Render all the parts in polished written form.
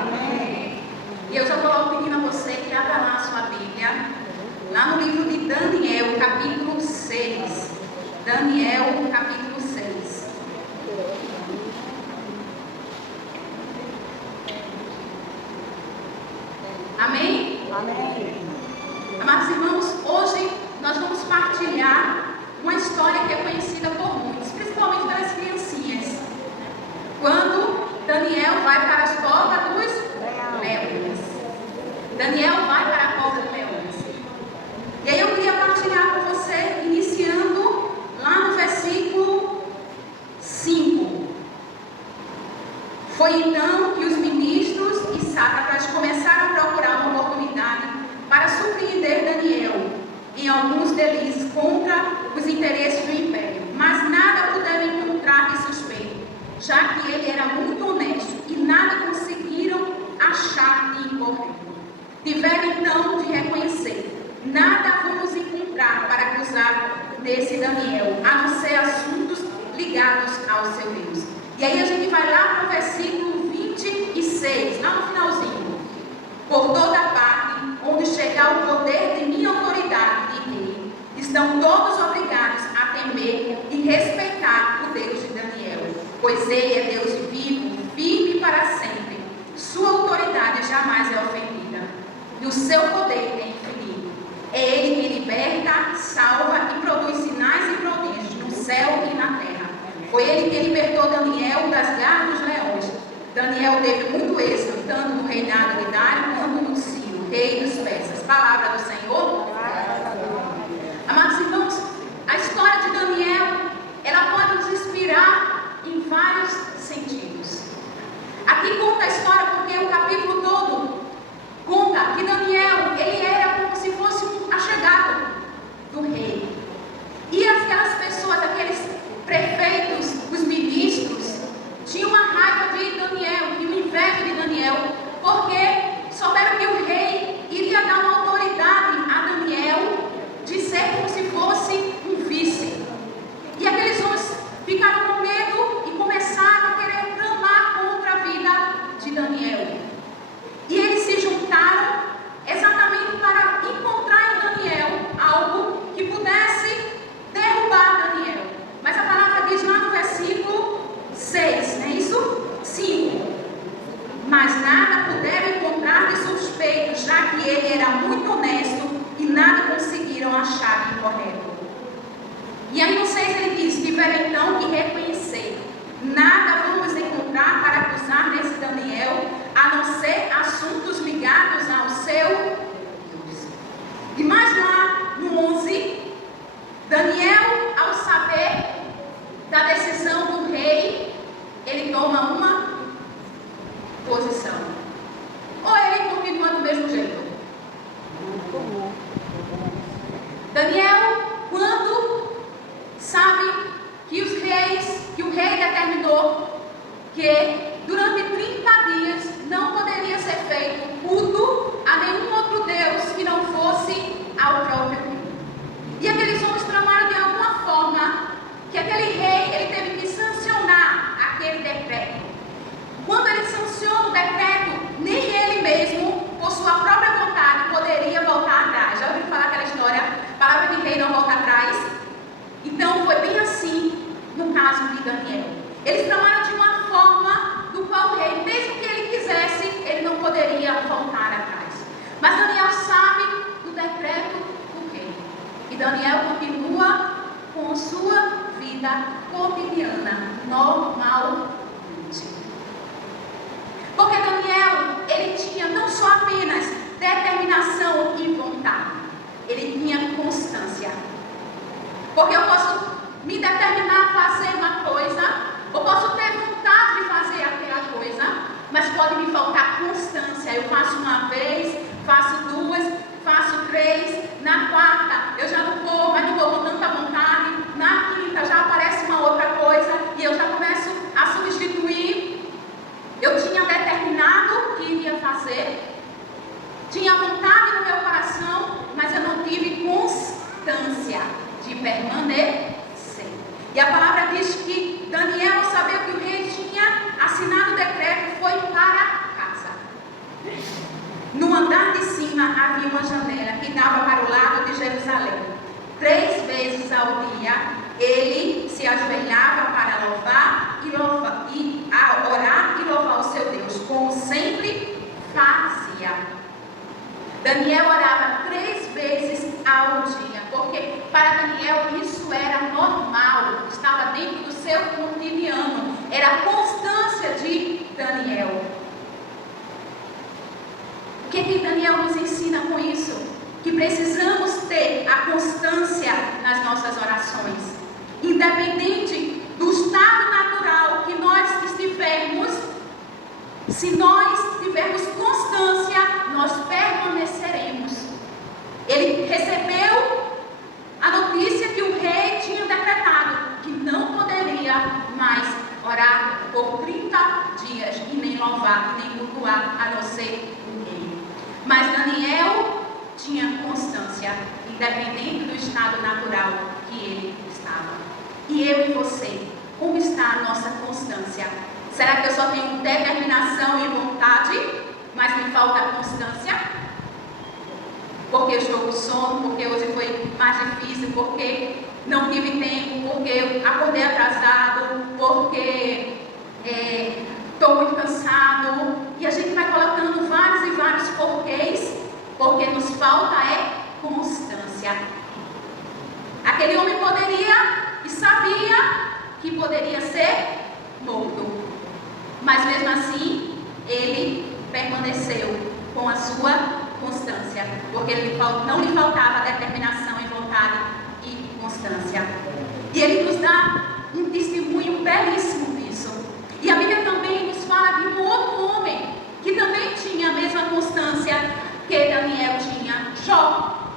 Amém. E eu já estou logo pedindo a você que abra lá a sua Bíblia, lá no livro de Daniel, capítulo 6. Daniel, capítulo 6. Amém? Amém. Amados irmãos, hoje nós vamos partilhar uma história que é conhecida por muitos, principalmente pelas criancinhas. Quando Daniel vai para as covas dos leões. Daniel vai para a cova dos leões. E aí eu queria partilhar com você, iniciando lá no versículo 5. Foi então que os ministros e sátrapas começaram a procurar uma oportunidade para surpreender Daniel em alguns delírios contra os interesses do império, mas nada puderam encontrar de suspeito, já que ele era muito honesto e nada conseguiram achar de incorreto. Tiveram então de reconhecer: nada vamos encontrar para acusar desse Daniel, a não ser assuntos ligados ao seu Deus. E aí a gente vai lá para o versículo 26, lá no finalzinho. Por toda parte onde chegar o poder de minha autoridade de rei, estão todos obrigados a temer e respeitar o Deus de Daniel, pois ele é Deus vivo, firme para sempre. Sua autoridade jamais é ofendida e o seu poder é infinito. É ele que liberta, salva e produz sinais e prodígios no céu e na terra. Foi ele que libertou Daniel das garras dos leões. Daniel teve muito êxito, tanto no reinado de Dário quanto no Ciro, rei dos persas. Palavra do Senhor. Amados irmãos, a história de Daniel, ela pode nos inspirar em vários sentidos. Aqui conta a história porque o capítulo todo conta que Daniel, ele era como se fosse um achegado do rei. E aquelas pessoas, aqueles prefeitos, os ministros, tinham uma raiva de Daniel, e uma inveja de Daniel, porque souberam que o rei iria dar uma autoridade a Daniel de ser como se fosse um vice. E aqueles homens ficaram com medo e começaram a querer tramar contra a vida de Daniel. E eles se juntaram exatamente para encontrar em Daniel algo que pudesse derrubar Daniel. Mas a palavra diz lá no versículo 6, não é isso? 5. Mas nada puderam encontrar de suspeito, já que ele era muito honesto e nada conseguiram achar de incorreto. E aí no 6 ele diz: tiveram então que reconhecer: nada vamos encontrar para acusar desse Daniel, a não ser assuntos ligados ao seu Deus. E mais lá no 11, Daniel, ao saber da decisão do rei, ele toma uma posição. Ou ele continua do mesmo jeito? Daniel, quando sabe que o rei determinou que durante 30 dias não poderia ser feito culto a nenhum outro Deus que não fosse ao próprio rei. E aqueles homens tramaram de alguma forma que aquele rei, ele teve que sancionar aquele decreto. Quando ele sanciona o decreto, nem ele mesmo, por sua própria vontade, poderia voltar atrás. Já ouviu falar aquela história? Palavra de rei não volta atrás? Então foi bem assim no caso de Daniel. Eles tramaram de uma forma do qual o rei, mesmo que ele quisesse, ele não poderia voltar atrás. Mas Daniel sabe do decreto do rei. E Daniel continua com sua vida cotidiana, normalmente. Porque Daniel, ele tinha não só apenas determinação e vontade, ele tinha constância. Porque eu posso me determinar a fazer uma coisa, eu posso ter vontade de fazer aquela coisa, mas pode me faltar constância. Eu faço uma vez, faço duas, faço três, na quarta eu já não vou, mas não vou com tanta vontade, na quinta já aparece uma outra coisa e eu já começo a substituir. Eu tinha determinado que iria fazer, tinha vontade no meu coração, mas eu não tive constância de permanecer. E a palavra diz que Daniel, ao saber que o rei tinha assinado o decreto, foi para casa. ele se ajoelhava para louvar e orar e louvar o seu Deus, como sempre fazia. Daniel orava 3 vezes ao dia, porque para Daniel isso era normal, estava dentro do seu cotidiano, era a constância de Daniel. O que Daniel nos ensina com isso? Que precisamos ter a constância nas nossas orações. Independente do estado natural que nós estivermos, se nós tivermos constância, nós permaneceremos. Ele recebeu a notícia que o rei tinha decretado que não poderia mais orar por 30 dias e nem louvar, nem cultuar, a não ser o rei. Mas Daniel tinha constância, independente do estado natural que ele estava. E eu e você, como está a nossa constância? Será que eu só tenho determinação e vontade, mas me falta constância? Porque eu estou com sono, porque hoje foi mais difícil, porque não tive tempo, porque eu acordei atrasado, porque estou muito cansado. E a gente vai colocando vários e vários porquês, porque nos falta constância. Aquele homem poderia e sabia que poderia ser morto, mas mesmo assim ele permaneceu com a sua constância, porque não lhe faltava determinação e vontade e constância. E ele nos dá um testemunho belíssimo disso. E a Bíblia também nos fala de um outro homem que também tinha a mesma constância que Daniel tinha, Jó.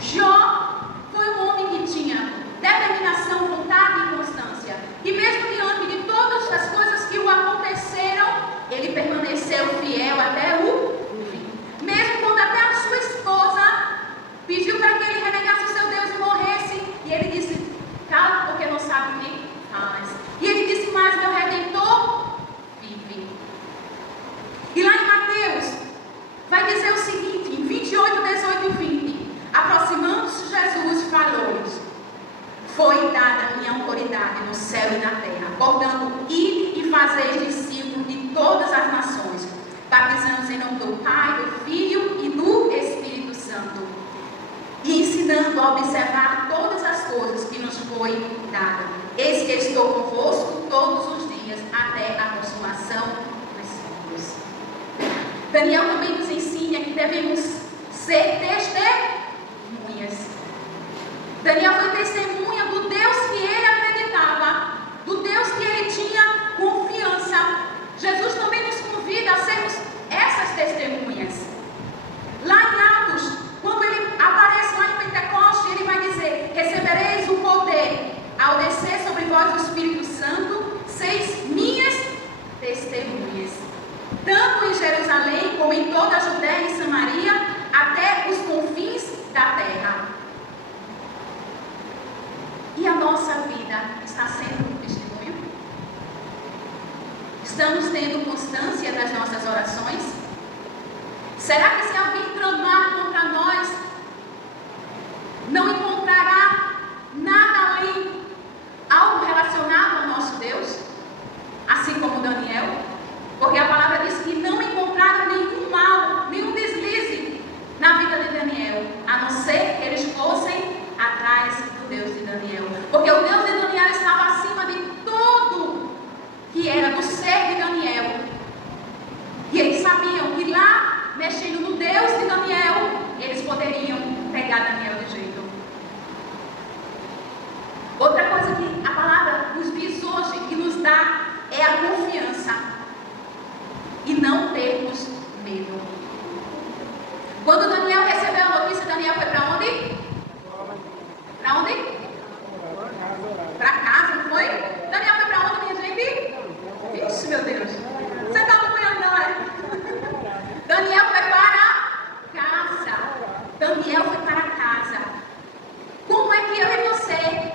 Jó foi um homem que tinha determinação, vontade e constância. E mesmo diante de todas as coisas que o aconteceram, ele permaneceu fiel até o fim. Mesmo quando até a sua esposa pediu para que ele renegasse o seu Deus e morresse, e ele disse: cala, porque não sabe o que faz. E ele disse: mas meu Redentor vive. E lá em Mateus vai dizer o seguinte, em 28, 18 e 20: aproximando-se Jesus falou-lhes: foi dada a minha autoridade no céu e na terra, portanto, ide e fazeis discípulos de todas as nações, batizando-os em nome do Pai, do Filho e do Espírito Santo, e ensinando a observar todas as coisas que nos foi dada. Eis que estou convosco todos os dias, até a consumação dos séculos. Daniel também nos ensina que devemos ser testemunhas. Daniel foi testemunha do Deus que ele acreditava, do Deus que ele tinha confiança. Jesus também nos convida a sermos essas testemunhas. Lá em Atos, quando ele aparece lá em Pentecostes, ele vai dizer: recebereis o poder ao descer sobre vós o Espírito Santo, seis minhas testemunhas, tanto em Jerusalém como em toda a Judéia e Samaria, até os confins da terra. E a nossa vida está sendo um testemunho? Estamos tendo constância das nossas orações? Será que se alguém tramar contra nós, não encontrará nada além, algo relacionado ao nosso Deus? Assim como Daniel? Porque a palavra diz que não encontraram nenhum mal, nenhum deslize na vida de Daniel, a não ser que eles fossem atrás do Deus de Daniel. Porque o Deus de Daniel estava acima de tudo que era do ser de Daniel. E eles sabiam que lá, mexendo no Deus de Daniel, eles poderiam pegar Daniel de jeito. Outra coisa que a palavra nos diz hoje, que nos dá, é a confiança. E não termos medo. Quando Daniel recebeu a notícia, Daniel foi para onde? Para onde? Para casa, não foi? Daniel foi para onde, minha gente? Ixi, meu Deus. Você está acompanhando, não é? Daniel foi para casa. Daniel foi para casa. Como é que eu e você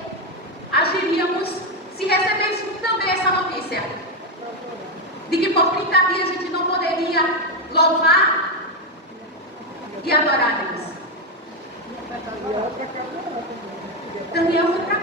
agiríamos se recebêssemos também essa notícia? De que por 30 dias a gente não poderia louvar e adorar a Deus. Daniel foi para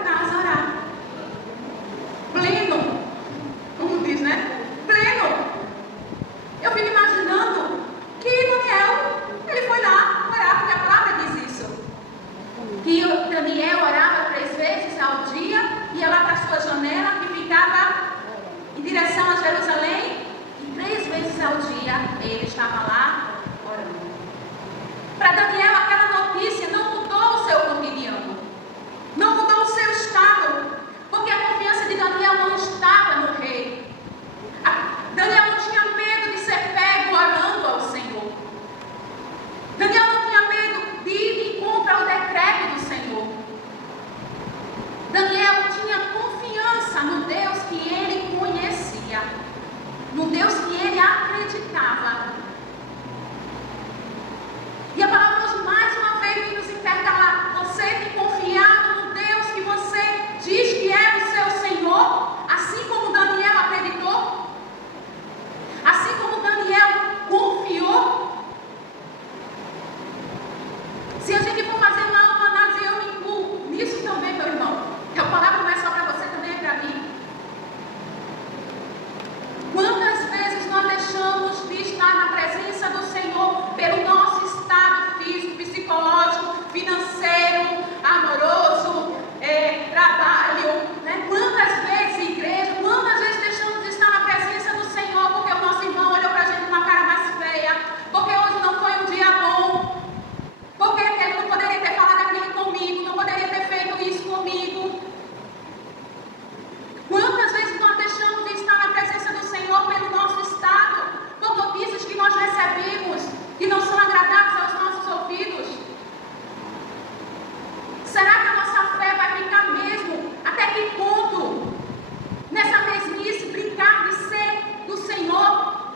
no Deus que ele acreditava. E a palavra hoje mais uma vez vem nos intercalar. Você tem confiado no Deus que você diz que é o seu Senhor, assim como Daniel acreditou? Assim como Daniel confiou? Se a gente for fazer uma análise, eu me incluo nisso também, meu irmão. Que a palavra não é só para você, também é para mim. Quantas vezes nós deixamos de estar na presença do Senhor pelo nosso estado físico, psicológico, financeiro, amoroso, trabalho, né? Quantas vezes, igreja, quantas vezes deixamos de estar na presença do Senhor porque o nosso irmão olhou para a gente com uma cara mais feia, porque hoje não foi um dia bom, porque ele não poderia ter falado aquilo comigo, não poderia ter feito isso comigo. Quantas vezes nós deixamos de estar na presença do Senhor pelo nosso estado, por notícias que nós recebemos, que não são agradáveis aos nossos ouvidos? Será que a nossa fé vai ficar mesmo? Até que ponto? Nessa mesmice, brincar de ser do Senhor?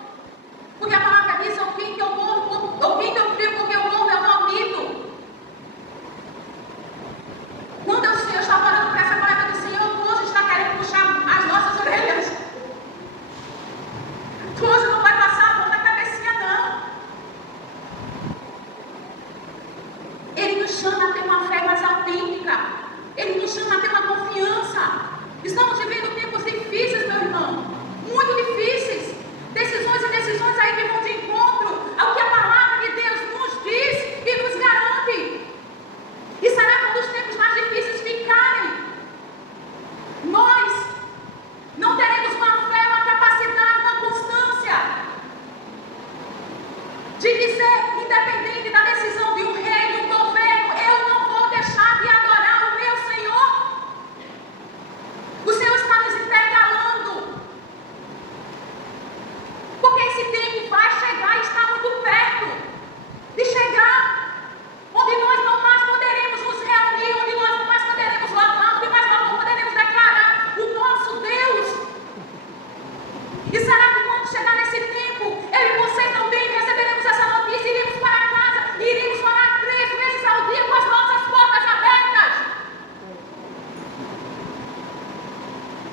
Porque a palavra diz, ou quem que eu morro, ou quem que eu frio, porque eu morro, eu não mito. Quando eu estava falando para essa palavra do Senhor, hoje está querendo puxar as nossas orelhas. Tu hoje não vai passar a mão na cabecinha, não. Ele nos chama a ter uma fé mais autêntica. Ele nos chama a ter uma confiança. Estamos vivendo tempos difíceis, meu irmão. Muito difíceis. Decisões e decisões aí que vão de encontro ao que a palavra de Deus nos diz e nos garante. E será que quando os tempos mais difíceis ficarem, nós não teremos uma fé, uma capacidade, uma constância de dizer, independente da decisão de um rei, de um governo, eu não vou deixar de adorar o meu Senhor? O Senhor está nos intercalando, porque esse tempo vai chegar e está muito perto de chegar, onde nós não mais poderemos nos reunir, onde nós não mais poderemos louvar, onde nós não poderemos declarar o nosso Deus. E será que quando chegar nesse tempo, eu e você também receberemos essa notícia e iremos para casa, e iremos orar 3 vezes ao dia com as nossas portas abertas?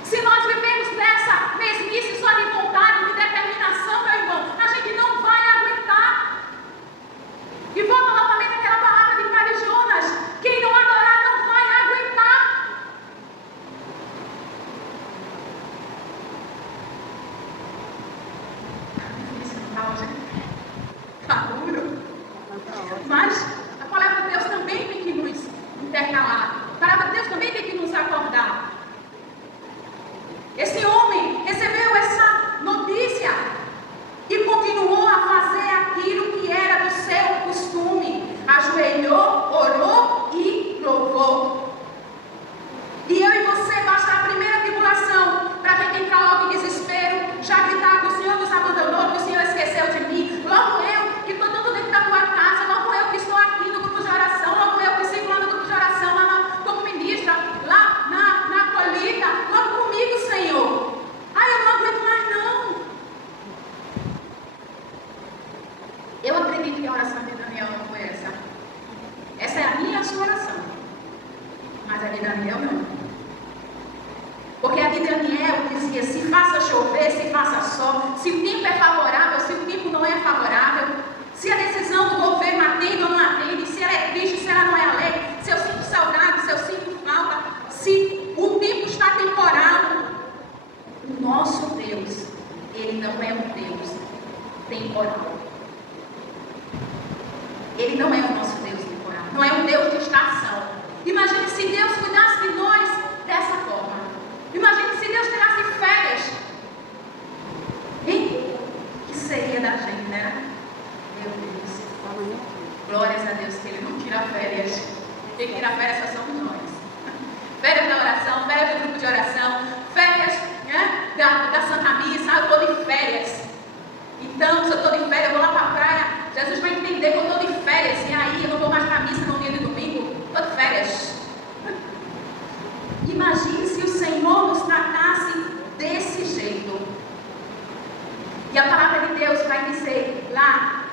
Se nós vivemos nessa mesmice só de vontade, de determinação, meu irmão, a gente não vai aguentar. E volta novamente aquela palavra de Mari Jonas: quem não adorar não vai aguentar. Está duro. Mas a palavra de Deus também tem que nos intercalar. A palavra de Deus também tem que nos acordar. Esse homem recebeu essa notícia e continuou a fazer aquilo que era do seu costume. Ajoelhou, orou e louvou. E eu e você, basta a primeira tribulação para a gente entrar logo em desespero, já gritar que o Senhor nos abandonou, que o Senhor esqueceu de mim. Logo eu, que estou tudo dentro da tua casa, logo eu que estou aqui no grupo de oração, logo eu que sigo lá no grupo de oração, como ministra, lá na colheita, logo comigo, Senhor. Ai, eu não aguento mais não. Eu acredito que a oração de Daniel não foi essa. Essa é a minha e a sua oração. Mas a de Daniel não. Porque a de Daniel dizia, se faça chover, se faça sol, se o tempo é favorável, se o tempo não é favorável, se a decisão do governo atende ou não atende, se ela é triste, se ela não é alegre, se eu sinto saudade, se eu sinto falta, se o tempo está temporal. O nosso Deus, Ele não é um Deus temporal. Ele não é o nosso Deus temporal. Não é um Deus de estação. Imagine se Deus cuidasse de nós dessa forma. Imagine se Deus tirasse férias. Hein? O que seria da gente, né? Meu Deus. Glórias a Deus que Ele não tira férias. Quem tira férias só somos nós. Férias da oração, férias do grupo de oração, férias, né, da Santa Missa. Eu estou de férias. Então, se eu estou de férias, eu vou lá para a praia. Jesus vai entender que eu estou de férias. E aí, eu não vou mais para a missa no dia de domingo. Estou de férias. Imagine se o Senhor nos tratasse desse jeito. E a palavra de Deus vai dizer lá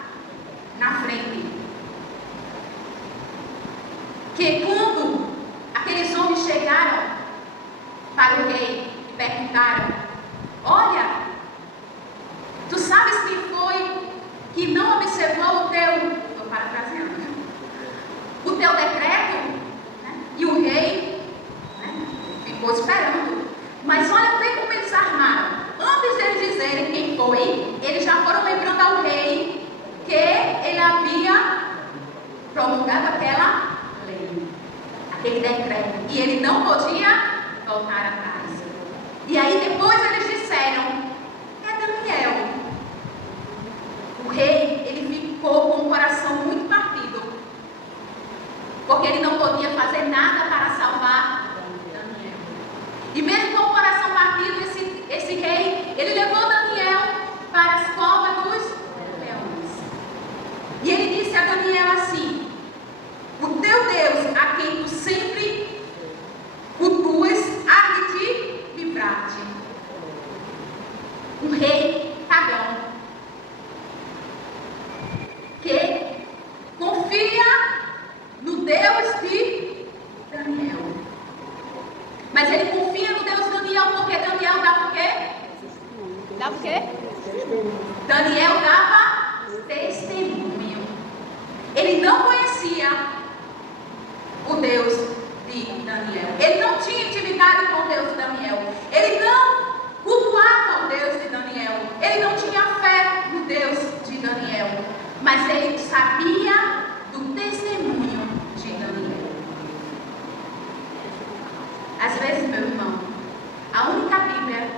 na frente que quando aqueles homens chegaram para o rei e perguntaram: olha, tu sabes quem foi que não observou o teu, estou parafraseando, o teu decreto? Né? E o rei, né, ficou esperando. Mas olha bem como eles armaram. Antes de eles dizerem quem foi, eles já foram lembrando ao rei que ele havia promulgado aquela lei, aquele decreto, e ele não podia voltar atrás. E aí depois eles disseram: é Daniel. O rei, ele ficou com o coração muito partido, porque ele não podia fazer nada para salvar Daniel. E mesmo com o coração partido, esse rei, ele levou Daniel para as covas dos leões. E ele disse a Daniel assim: o teu Deus, a quem tu sempre cultuas, há de te livrar-te. Um rei pagão que confia no Deus de Daniel. Mas ele confia no Deus de Daniel porque Daniel dava o quê? Dava o quê? Daniel dava testemunho. Ele não conhecia o Deus de Daniel. Ele não tinha intimidade com o Deus de Daniel. Ele não cultuava o Deus de Daniel. Ele não tinha fé no Deus de Daniel. Mas ele sabia do testemunho de Daniel. Às vezes, meu irmão, a única Bíblia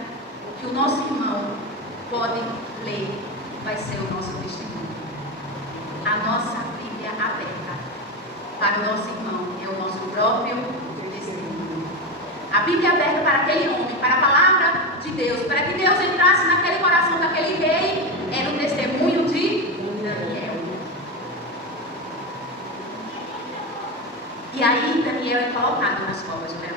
que o nosso irmão pode ler vai ser o nosso testemunho. A nossa Bíblia aberta para o nosso irmão é o nosso próprio testemunho. A Bíblia aberta para aquele homem, para a palavra de Deus, para que Deus entrasse naquele coração daquele rei, era o testemunho de Daniel. E aí Daniel é colocado nas covas de leões.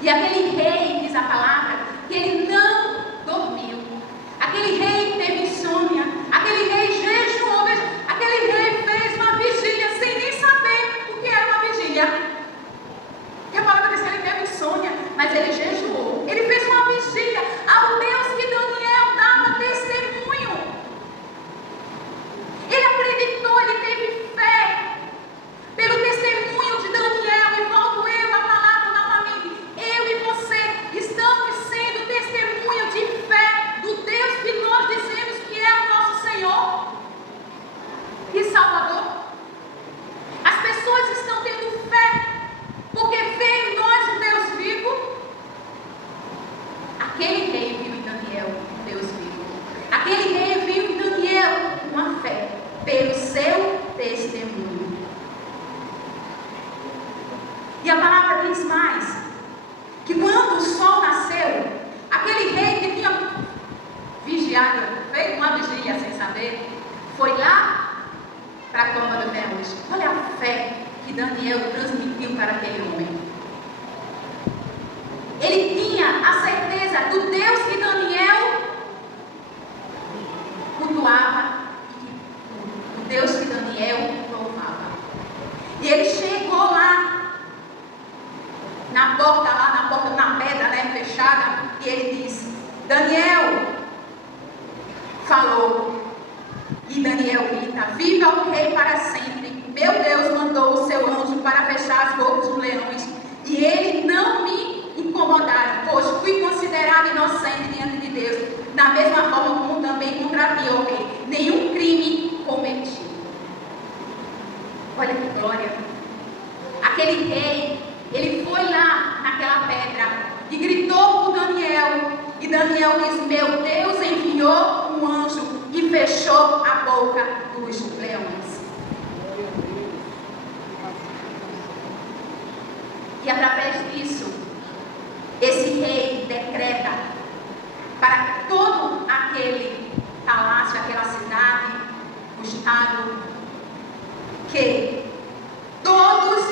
E aquele rei, diz a palavra, que ele não dormiu. Aquele rei teve insônia. Aquele rei jejuou. Aquele rei fez uma vigília sem nem saber o que era uma vigília. Que a palavra diz que ele teve insônia, mas ele jejuou. Ele fez uma vigília ao Deus que Daniel dava testemunho. Ele acreditou, ele teve fé pelo testemunho de Daniel. E volto eu a falar novamente: eu e você estamos sendo testemunho de fé do Deus que nós dizemos que é o nosso Senhor e Salvador. As pessoas estão tendo fé porque vê em nós um Deus vivo. Aquele rei viu em Daniel um Deus vivo. Aquele rei viu em Daniel uma fé pelo seu testemunho. E a palavra diz mais, que quando o sol nasceu, aquele rei que tinha vigiado, feito uma vigília sem saber, foi lá para a cova dos leões. Olha a fé que Daniel transmitiu para aquele homem. Ele tinha a certeza do Deus que Daniel cultuava, e o Deus que Daniel louvava. E ele chegou lá na porta, na pedra, né, fechada, e ele disse: Daniel falou. E Daniel grita: viva o rei para sempre. Meu Deus mandou o seu anjo para fechar as bocas dos leões, e ele não me incomodaram, pois fui considerado inocente diante de Deus, da mesma forma como também contra ti, ó rei, nenhum crime cometi. Olha que glória! Aquele rei, ele foi lá naquela pedra e gritou por Daniel, e Daniel diz: meu Deus enviou um anjo e fechou a boca dos leões. E através disso, esse rei decreta para que todo aquele palácio, aquela cidade, o estado, que todos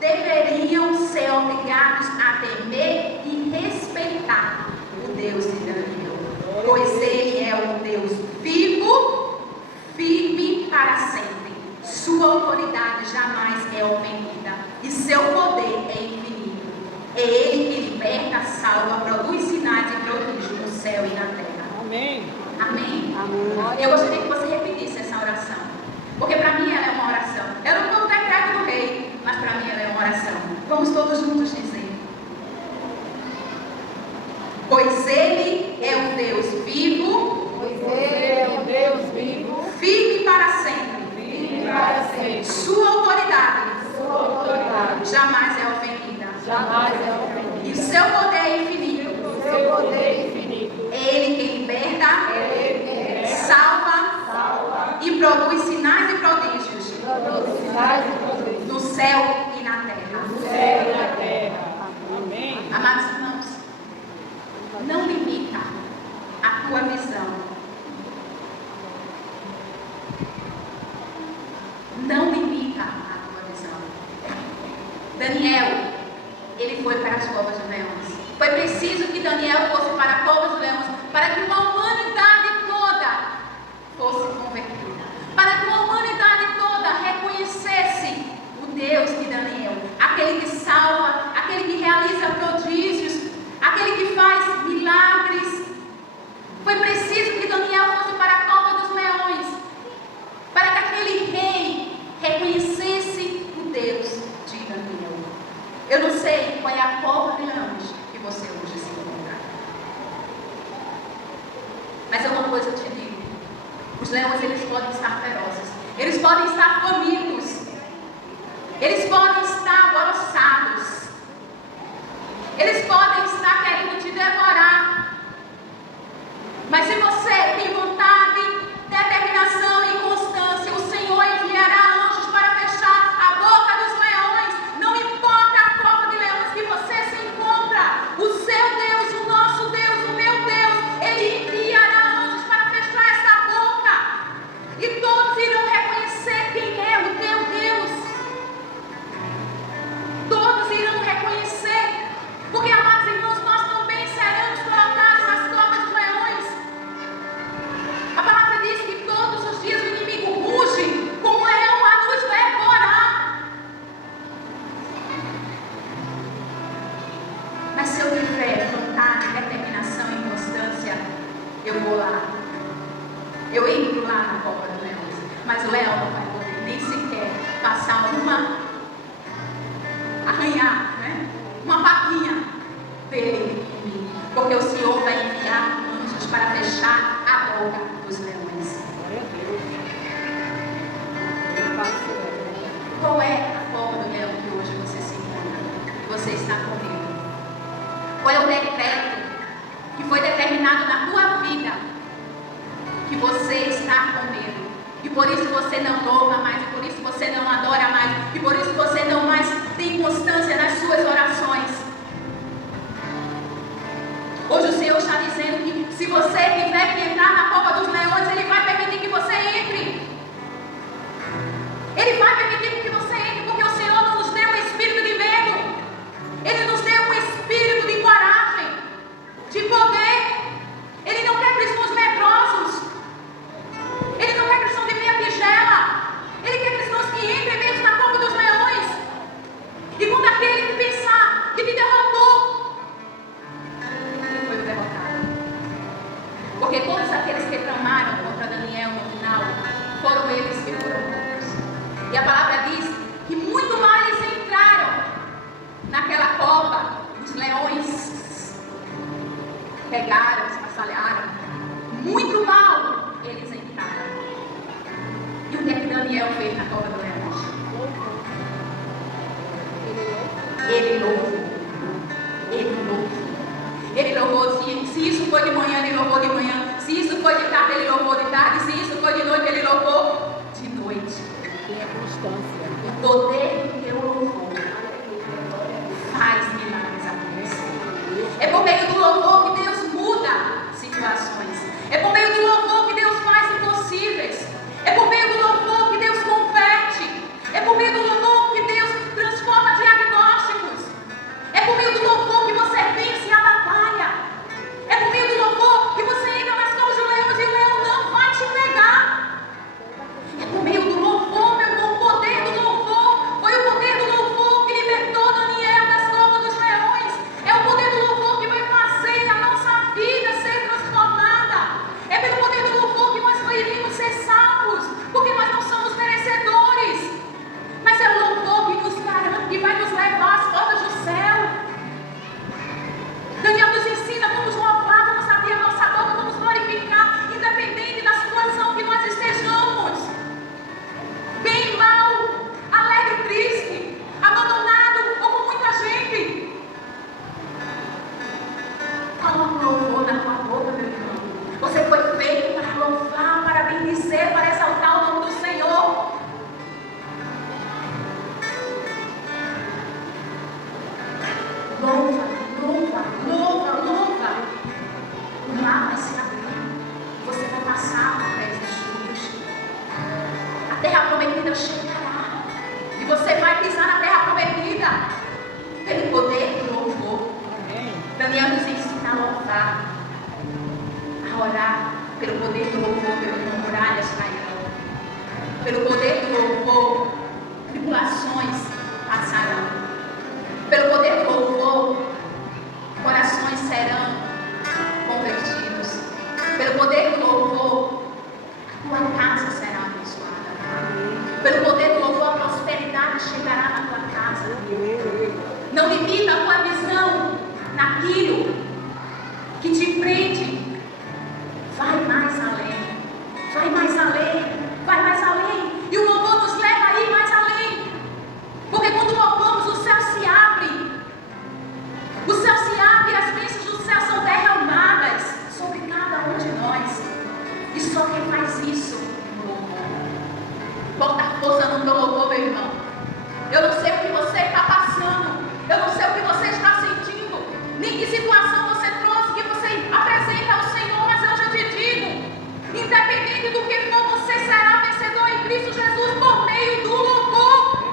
deveriam ser obrigados a temer e respeitar o Deus de Daniel, pois ele é o Deus E eu gostaria que você repetisse essa oração, porque para mim ela é uma oração. Eu não estou no decreto do rei, mas para mim ela é uma oração. Vamos todos juntos dizer: pois Ele é um Deus vivo, firme para sempre. Sua autoridade jamais é ofendida. E o seu poder é infinito. É Ele quem liberta, salva e produz sinais e prodígios no céu e na terra. Amados irmãos, não limita a tua visão. Não limita a tua visão. Daniel, ele foi para as covas dos leões. Foi preciso que Daniel fosse para a cova dos leões para que uma humanidade toda fosse convertida. Para que uma humanidade toda reconhecesse o Deus de Daniel. Aquele que salva, aquele que realiza prodígios, aquele que faz milagres. Foi preciso que Daniel fosse para a cova dos leões para que aquele rei reconhecesse o Deus de Daniel. Eu não sei qual é a cova de leões que você hoje se encontra. Mas é uma coisa eu te digo: os leões, eles podem estar ferozes, eles podem estar famintos, eles podem estar alvoroçados, eles podem estar querendo te devorar. Mas se você tem vontade, determinação e constância, o Senhor enviará anjos para fechar a boca dos leões. Não importa a cova de leões que você se encontra, o seu Deus, o nosso Deus, o meu Deus, Ele enviará anjos para fechar essa boca. E todos irão reconhecer quem é o teu Deus. Todos irão reconhecer. Porque, amados irmãos, nós também seremos colocados nas covas dos leões. A palavra diz que todos os dias o inimigo ruge como um leão a nos devorar. Mas se eu tiver vontade, determinação e constância, eu vou lá. Eu entro lá na cova dos leões. Mas o leão não vai poder nem sequer passar arranhar, né? Uma patinha dele em mim. Porque o Senhor vai enviar anjos para fechar a boca dos leões. Qual é a cova do leão que hoje você se encontra? Você está com medo? Qual é o decreto que foi determinado na tua vida que você está com medo? E por isso você não louva mais, e por isso você não adora mais, e por isso você não mais tem constância nas suas orações. Hoje o Senhor está dizendo que se você tiver que entrar na cova dos leões, Ele vai permitir que você entre. Ele vai permitir que você entre, porque o Senhor não nos deu um espírito de medo. Ele nos deu um espírito de coragem, de poder. Ele não quer cristãos medrosos. Ele não quer cristãos de meia tigela. Ele quer cristãos que entrem mesmo na cova dos leões. E quando aquele que pensar que te derrotou, ele foi derrotado. Porque todos aqueles que clamaram contra Daniel no final, foram eles que foram mortos. E a palavra diz que muito mal eles entraram naquela cova. Os leões pegaram, esfacelharam. Muito mal eles entraram. E o que é que Daniel fez na cova do leão? Ele louvou. Ele louvou. Ele louvou. Se isso foi de manhã, ele louvou de manhã. Se isso foi de tarde, ele louvou de tarde. Se isso foi de noite, ele louvou de noite. O poder do teu louvor faz milagres acontecer. É por meio do louvor que Deus muda situações. É por meio do louvor que Deus faz impossíveis. É por meio do louvor que Deus converte. É por meio do louvor que Deus transforma diagnósticos. É por meio do louvor que você vence a batalha. É por meio do louvor que você entra nas covas dos leões e o leão não vai te pegar. mar vai se abrir. Você vai passar por esses rios. A terra prometida chegará. E você vai pisar na terra prometida. Pelo poder do louvor. Daniel nos ensina a louvar, a orar. Pelo poder do louvor, pelas muralhas cairão. Pelo poder do louvor, tribulações passarão. Pelo poder do louvor, corações serão convertidos. Pelo poder do louvor, a tua casa será abençoada. Pelo poder do louvor, a prosperidade chegará na tua casa. Não limita a tua visão naquilo que te prende. Vai mais além. Vai mais além. Vai mais além. E o louvor nos leva a ir mais além. Porque quando louvamos, o céu se abre. O céu se abre e as bênçãos do céu são derramadas sobre cada um de nós. E só quem faz isso é o louvor. Bota força no teu louvor, meu irmão. Eu não sei o que você está passando. Eu não sei o que você está sentindo. Nem que situação você trouxe, que você apresenta ao Senhor. Mas eu já te digo, independente do que for, você será vencedor em Cristo Jesus por meio do louvor.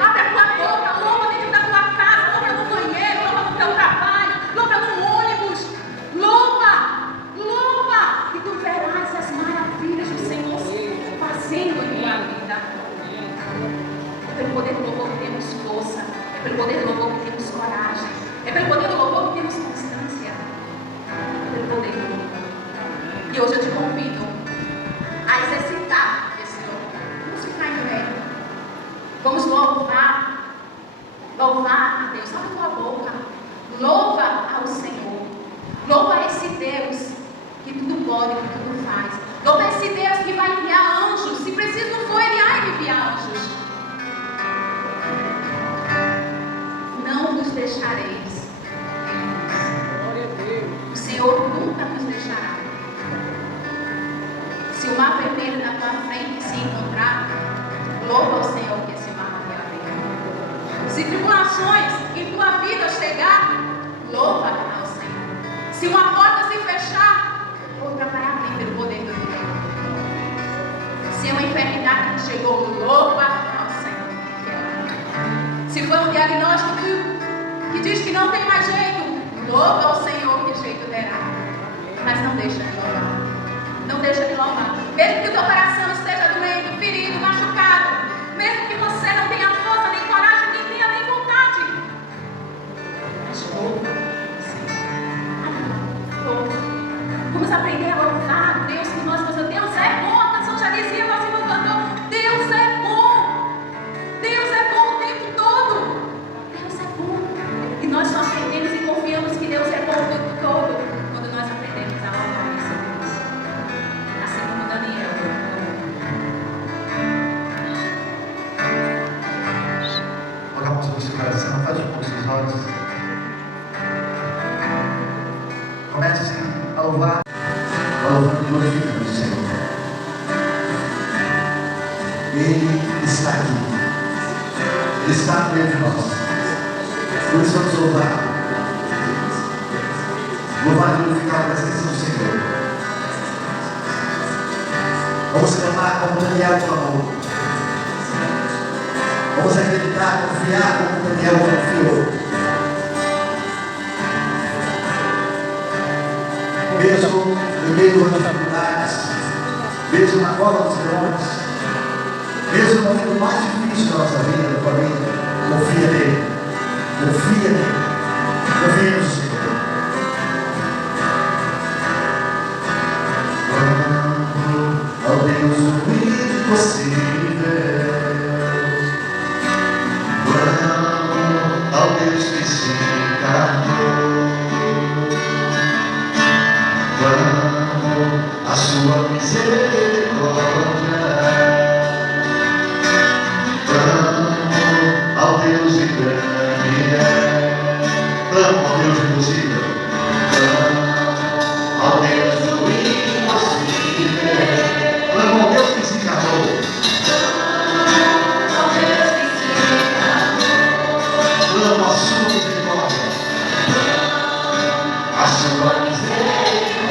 Abre a tua boca, louva dentro da tua casa, louva no banheiro, louva no teu trabalho, louva no ônibus. Louva, louva, e tu verás as maravilhas do Senhor fazendo em tua vida. É pelo poder do louvor que temos força, é pelo poder do louvor que temos coragem, é pelo poder do louvor que temos constância, é pelo poder do louvor. E hoje eu te convido a exercitar esse louvor. Vamos ficar em pé. Vamos louvar. Louvar a Deus. Abre a tua boca. Louva ao Senhor. Louva esse Deus que tudo pode, que tudo faz. Louva esse Deus que vai enviar anjos. Se preciso for, Ele há de enviar anjos. Não nos deixareis. O Senhor nunca nos deixará. Se o mar vermelho na tua frente se encontrar, louva ao Senhor que esse mar vai abrir. Se tribulações em tua vida chegar, louva ao Senhor. Se uma porta se fechar, outra vai abrir pelo poder do Deus. Se uma enfermidade que chegou, louva ao Senhor. Se for um diagnóstico que diz que não tem mais jeito, louva ao Senhor que jeito terá. Mas não deixa de louvar. Não deixa de louvar. Mesmo que o teu coração esteja doendo, ferido, machucado, mesmo que você não tenha força, nem coragem, nem tenha nem vontade, mas louva, Senhor. Louva. Vamos aprender a louvar o Deus que nós gostamos. Deus é bom. A canção já dizia, nós irmãos cantou, Deus é bom. Deus é bom o tempo todo. Deus é bom. E nós só aprendemos e confiamos que Deus é bom o tempo todo quando nós aprendemos a louvar esse Deus. Assim como Daniel. Coloca a mão sobre o seu coração, feche um pouco os seus olhos. Comece a louvar, louvando e glorificando o Senhor. Ele está aqui. Ele está no meio de nós. Por isso vamos louvar. Louvar e glorificar a presença do Senhor. Vamos clamar como Daniel clamou. Vamos acreditar, confiar como Daniel confiou. Mesmo em meio às dificuldades, mesmo na cova dos leões, mesmo no momento mais difícil da nossa vida, da família, confia nele, confia nele, confia no Senhor. Quando ao Deus o impossível, quando ao Deus que se encarnou, a sua misericórdia, clamo ao Deus de Daniel, clamo ao Deus impossível, clamo ao Deus do impossível, clamo ao Deus que se encarnou, clamo a sua misericórdia, a sua misericórdia.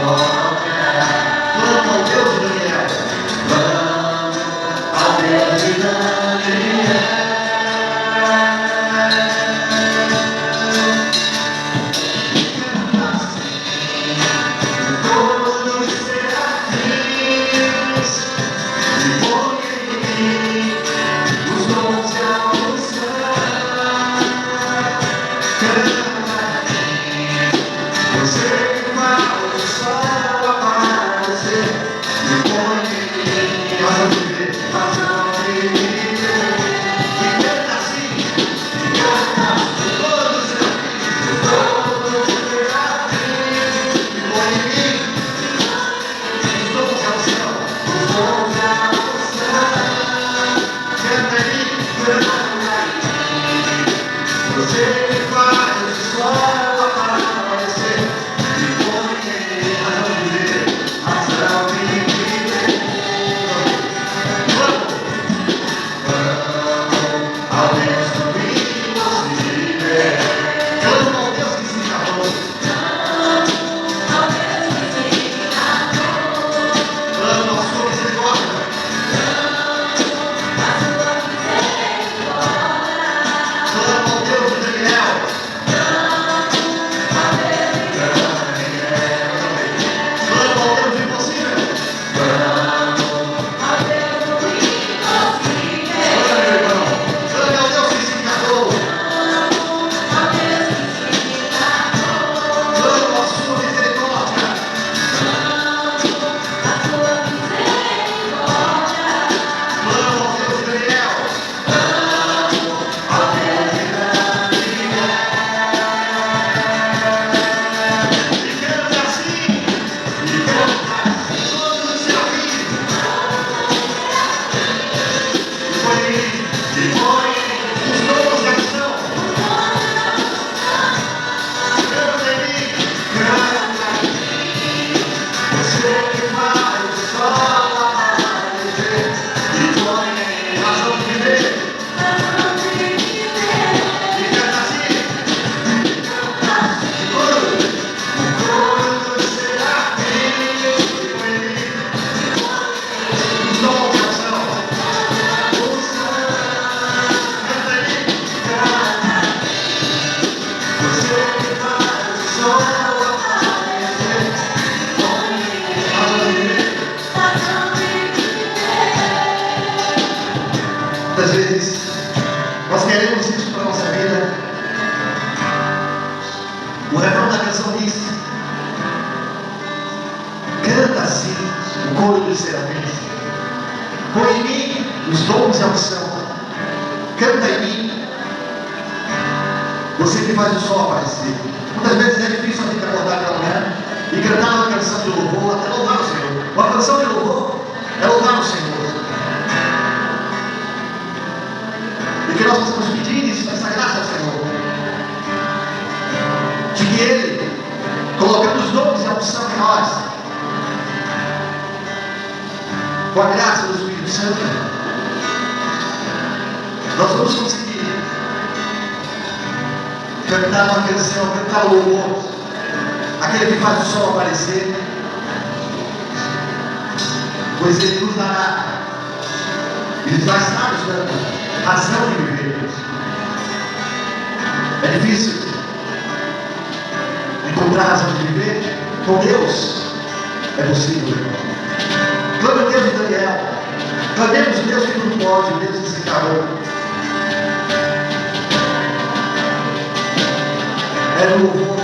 assim o coro dos serafins: põe em mim os dons e a unção, canta em mim, você que faz o sol aparecer. Muitas vezes é difícil a gente acordar pela manhã e cantar uma canção de louvor, até louvar o Senhor. Uma canção de louvor é louvar o Senhor. E que nós possamos pedir isso, essa graça ao Senhor, de que Ele, colocando os dons e a unção em nós, com a graça do Espírito Santo, nós vamos conseguir cantar uma canção, cantar o louvor, aquele que faz o sol aparecer, pois Ele nos dará, Ele já está nos dando razão de viver. É difícil encontrar razão de viver. Com Deus é possível, irmão. Clame o Deus de Daniel, clamemos o Deus que tudo pode, o Deus que se encarnou. É no louvor